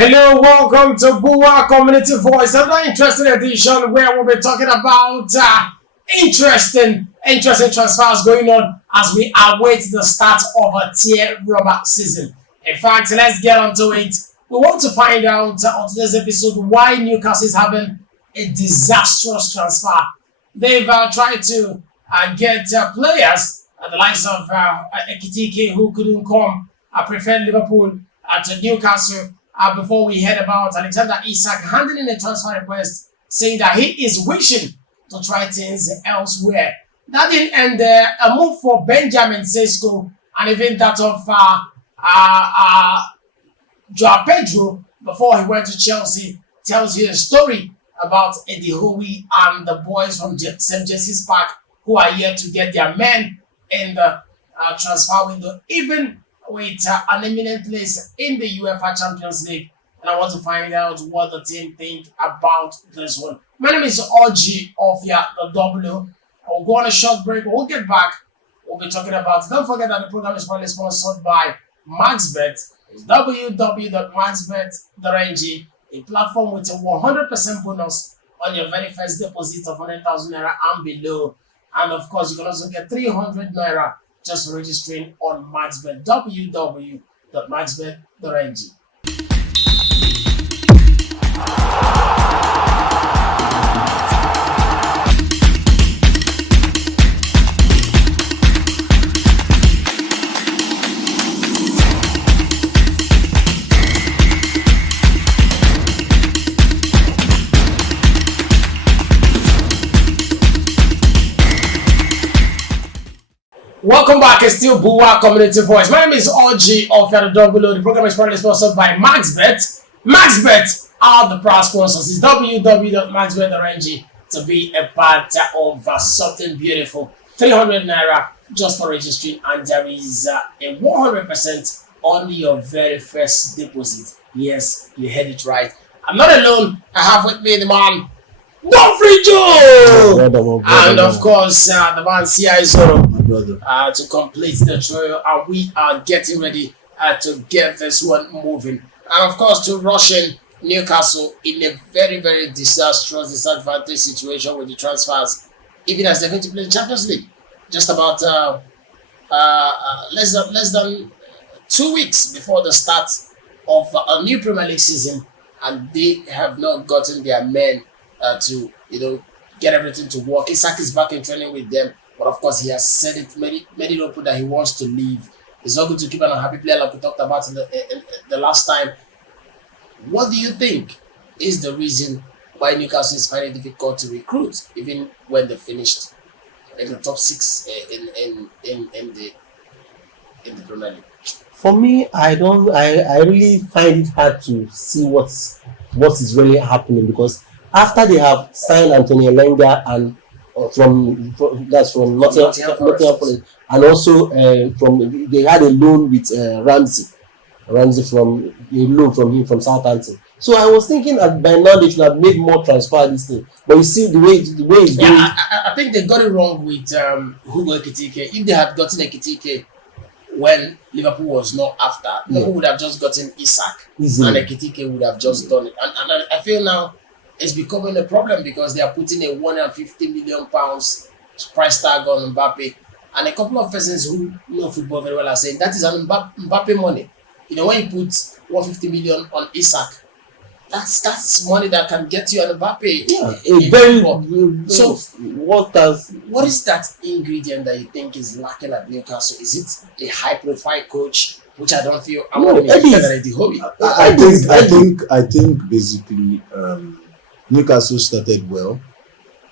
Hello, welcome to Bua Community Voice, another interesting edition where we'll be talking about interesting transfers going on as we await the start of a tier rubber season. In fact, let's get onto it. We want to find out on today's episode why Newcastle is having a disastrous transfer. They've tried to get players the likes of Ekitike who couldn't come, preferred Liverpool to Newcastle. Before we heard about Alexander Isak handling a transfer request, saying that he is wishing to try things elsewhere. That didn't end there. A move for Benjamin Sesko and even that of Joao Pedro before he went to Chelsea tells you a story about Eddie Howe and the boys from St. James's Park who are here to get their men in the transfer window, even with an imminent place in the UEFA Champions League. And I want to find out what the team think about this one. My name is Oji of the W. I'll go on a short break. We'll get back. We'll be talking about it. Don't forget that the program is probably sponsored by MaxBet. It's www.maxbet.ng, a platform with a 100% bonus on your very first deposit of 100,000 naira and below. And of course, you can also get 300 naira just for registering on MaxBet. www.maxbet.ng. Welcome back. It's still Bua Community Voice. My name is Oji of the W. The program is probably sponsored by MaxBet. MaxBet are the proud sponsors. It's www.maxbet.ng to be a part of something beautiful. 300 naira just for registering, and there is a 100% on your very first deposit. Yes, you heard it right. I'm not alone. I have with me the man Godfrey Joe, and of course the man CISO to complete the trio, and we are getting ready to get this one moving, and of course to rush in Newcastle in a very, very disadvantage situation with the transfers, even as they're going to play the Champions League just about less than 2 weeks before the start of a new Premier League season, and they have not gotten their men to get everything to work. Isak is back in training with them, but of course he has said it made it open that he wants to leave. He's not going to keep an unhappy player like we talked about in the last time. What do you think is the reason why Newcastle is finding it difficult to recruit, even when they finished in the top 6 in the Premier League? For me, I really find it hard to see what is really happening, because after they have signed Antonio Lenga and from Nottingham Forest, and also they had a loan with Ramsey from from Southampton. So I was thinking that by now they should have made more transfer this thing. But you see the way it's going. I think they got it wrong with Hugo Ekitike. If they had gotten Ekitike when Liverpool was not after, Liverpool would have just gotten Isak, and Ekitike would have just done it. And I feel now it's becoming a problem because they are putting a £150 million price tag on Mbappe, and a couple of persons who know football very well are saying that is an Mbappe money. When you put 150 million on Isak, that's money that can get you an Mbappe. So what is that ingredient that you think is lacking at Newcastle? Is it a high-profile coach, which I don't feel? I think basically Newcastle started well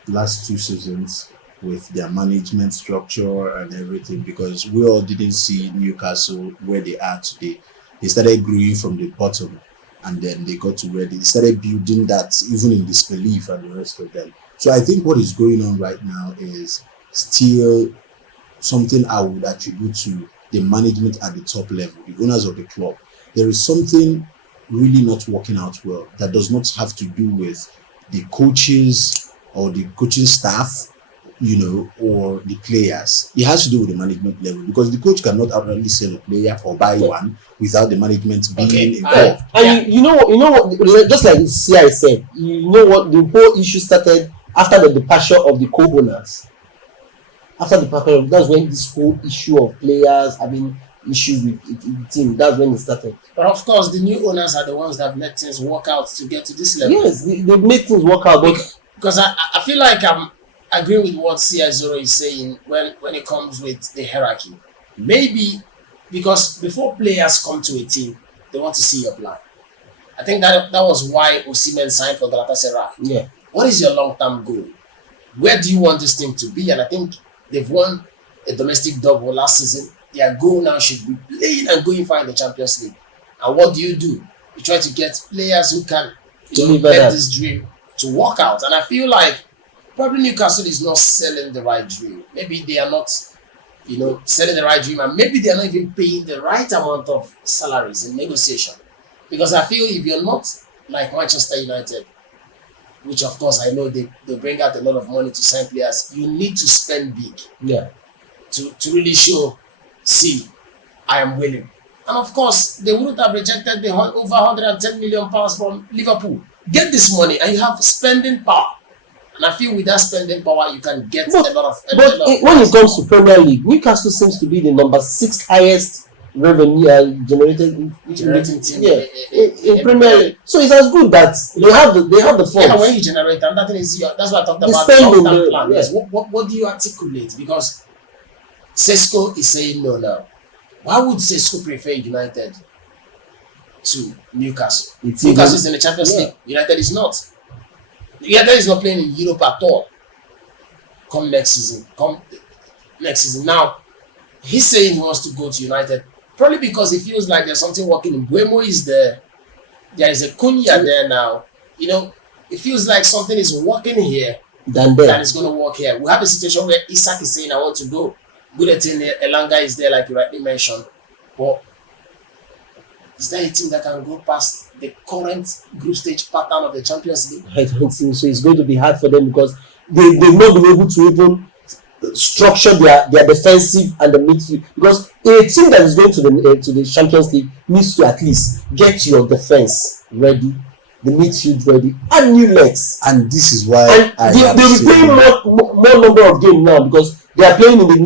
last 2 seasons with their management structure and everything, because we all didn't see Newcastle where they are today. They started growing from the bottom, and then they got to where they started building that, even in disbelief and the rest of them. So I think what is going on right now is still something I would attribute to the management at the top level, the owners of the club. There is something really not working out well that does not have to do with the coaches or the coaching staff or the players. It has to do with the management level, because the coach cannot outrightly sell a player or buy one without the management being involved. And you know what, just like CI said, you know what, the whole issue started after the departure of the co-owners. After the departure, that's when this whole issue of players having issues with the team, that's when it started. But of course, the new owners are the ones that have made things work out to get to this level. Yes, they make things work out, but because I feel like I'm agreeing with what CI Zoro is saying when it comes with the hierarchy. Maybe because before players come to a team, they want to see your plan. I think that was why Osimhen signed for Galatasaray. yeah, What is your long-term goal? Where do you want this team to be? And I think they've won a domestic double last season. Their goal now should be playing and going far in the Champions League. And what do? You try to get players who can let this dream to work out. And I feel like probably Newcastle is not selling the right dream. Maybe they are not, selling the right dream, and maybe they are not even paying the right amount of salaries in negotiation. Because I feel if you're not like Manchester United, which of course I know they bring out a lot of money to sign players, you need to spend big. Yeah. To really show, see, I am willing. And of course, they wouldn't have rejected the over 110 million pounds from Liverpool. Get this money and you have spending power. And I feel with that spending power, you can get a lot of. But when it comes to Premier League, Newcastle seems to be the number 6 highest revenue generating team in Premier League. So it's as good that they have the funds. Yeah, when you generate, and that is that's what I talked about. The long-term plan. Yes. What do you articulate? Because Sesko is saying no now. Why would Sesko prefer United to Newcastle? Newcastle is in the Champions League. United is not. United is not playing in Europe at all. Come next season. Now, he's saying he wants to go to United, probably because he feels like there's something working in Buemo is there. There is a Cunha there now. It feels like something is working here that is going to work here. We have a situation where Isak is saying, I want to go. Gudetin Elanga is there, like you rightly mentioned. But is there a team that can go past the current group stage pattern of the Champions League? I don't think so. It's going to be hard for them because they've not been able to even structure their defensive and the midfield. Because a team that is going to the Champions League needs to at least get your defense ready, the midfield ready, and new legs. And this is why they'll be playing more number of games now because they are playing in the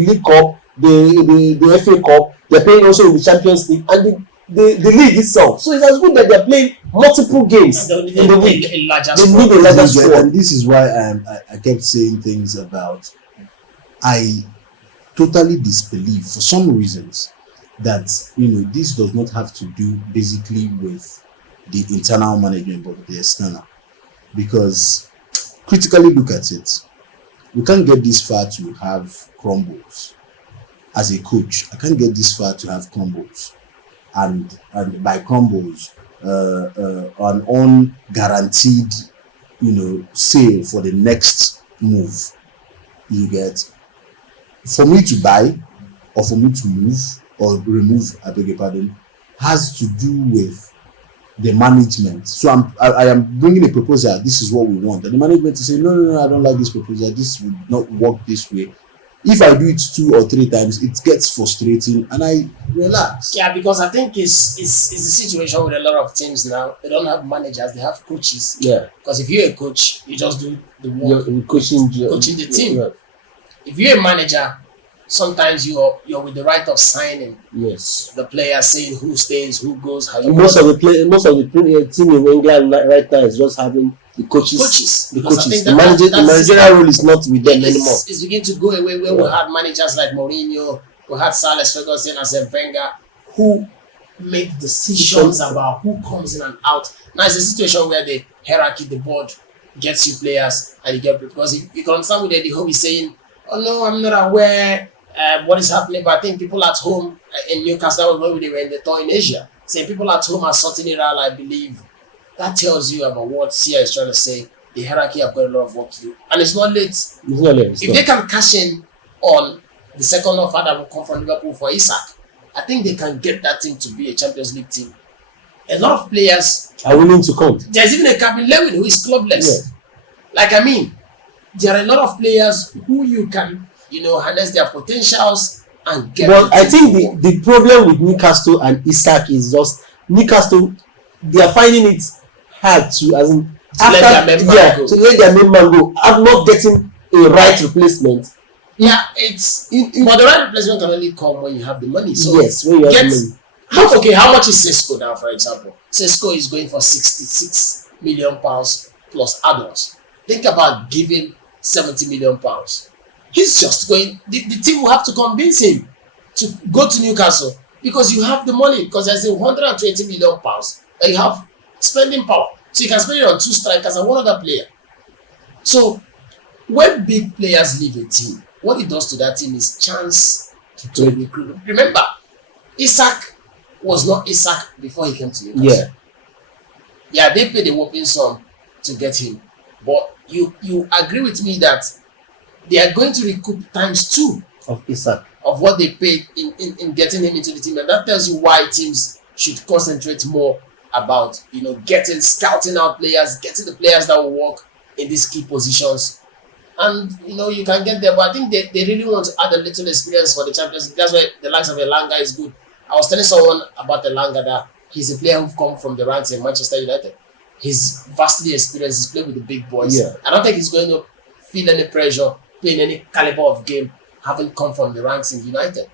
league cup, the FA Cup. They're playing also in the Champions League and the league itself. So it's as good that they're playing multiple games in the week. They need a larger squad. And this is why I kept saying things about I totally disbelieve for some reasons that this does not have to do basically with the internal management but the external. Because critically look at it, we can't get this far to have crumbles. As a coach, I can't get this far to have crumbles, and by crumbles, an unguaranteed, sale for the next move. You get, for me to buy, or for me to move or remove, I beg your pardon, has to do with the management. So I am bringing a proposal. This is what we want, and the management to say no, I don't like this proposal. This will not work this way. If I do it 2 or 3 times, it gets frustrating and I relax. Yeah, because I think it's a situation with a lot of teams now. They don't have managers, they have coaches. Yeah. Because if you're a coach, you just do the work. You're coaching the team. Yeah. If you're a manager, sometimes you're with the right of signing. Yes. The player saying who stays, who goes, how you most of the team in England right now is just having the coaches. The coaches. The managerial role is not with them anymore. It's beginning to go away where we had managers like Mourinho, we had Sir Alex Ferguson and Wenger, who make decisions about who comes in and out. Now it's a situation where the hierarchy, the board, gets you players and you get, because you can understand with Eddie Howe is saying, oh no, I'm not aware what is happening, but I think people at home in Newcastle, that was when they were in the tour in Asia, saying people at home are sorting it out, I believe. That tells you about what Sia is trying to say. The hierarchy have got a lot of work to do. And it's not late. It's not late. If they can cash in on the second offer that will come from Liverpool for Isak, I think they can get that team to be a Champions League team. A lot of players are willing to come. There's even a Calvin Lewin who is clubless. Yeah. there are a lot of players who you can, harness their potentials and get. But I think the problem with Newcastle and Isak is just Newcastle, they are finding it hard to, as in, let their main man go. to let their main man go. I'm not getting a right replacement. Yeah, but the right replacement can only come when you have the money. So yes, when you have the money. How much is Cisco now, for example? Cisco is going for 66 million pounds plus add-ons. Think about giving 70 million pounds. He's just going, the team will have to convince him to go to Newcastle because you have the money, because there's a 120 million pounds that you have spending power. So you can spend it on 2 strikers and 1 other player. So when big players leave a team, what it does to that team is chance to recruit. Remember, Isak was not Isak before he came to Newcastle. Yeah, they paid a whopping sum to get him. But you agree with me that they are going to recoup ×2 of Isak, of what they paid in getting him into the team. And that tells you why teams should concentrate more about scouting out players, getting the players that will work in these key positions. And you can get there, but I think they really want to add a little experience for the Champions League. That's why the likes of Elanga is good. I was telling someone about Elanga that he's a player who's come from the ranks in Manchester United. He's vastly experienced. He's played with the big boys. Yeah. I don't think he's going to feel any pressure playing any caliber of game having come from the ranks in United.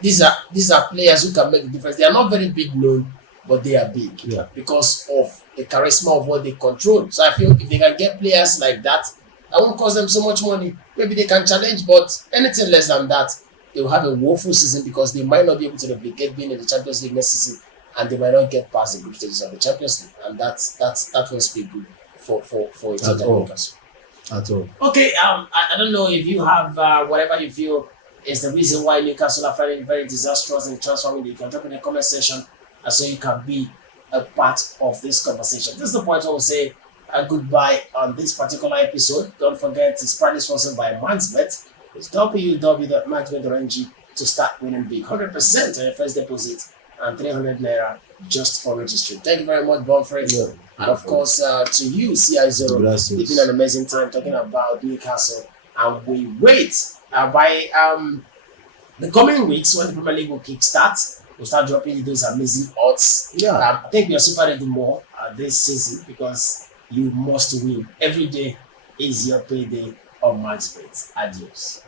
These are players who can make the difference. They are not very big known, but they are big because of the charisma of what they control. So I feel if they can get players like that won't cost them so much money. Maybe they can challenge, but anything less than that, they will have a woeful season because they might not be able to replicate being in the Champions League next season, and they might not get past the group stages of the Champions League, and that won't speak good for a team like Newcastle. At all. Okay, I don't know if you have whatever you feel is the reason why Newcastle are finding very disastrous in transfer window. You can drop in the comment section, and so you can be a part of this conversation. This is the point where we'll say goodbye on this particular episode. Don't forget, it's proudly sponsored by MaxBet. It's www.maxbet.ng to start winning big. 100% on your first deposit and 300 naira just for registering. Thank you very much, Bonfred. Yeah. And of course, to you, CI0, it's been an amazing time talking about Newcastle. And we wait by the coming weeks when the Premier League will kickstart. We'll start dropping those amazing odds. Yeah. I think we are super ready more this season because you must win. Every day is your payday on MaxBet. Adios.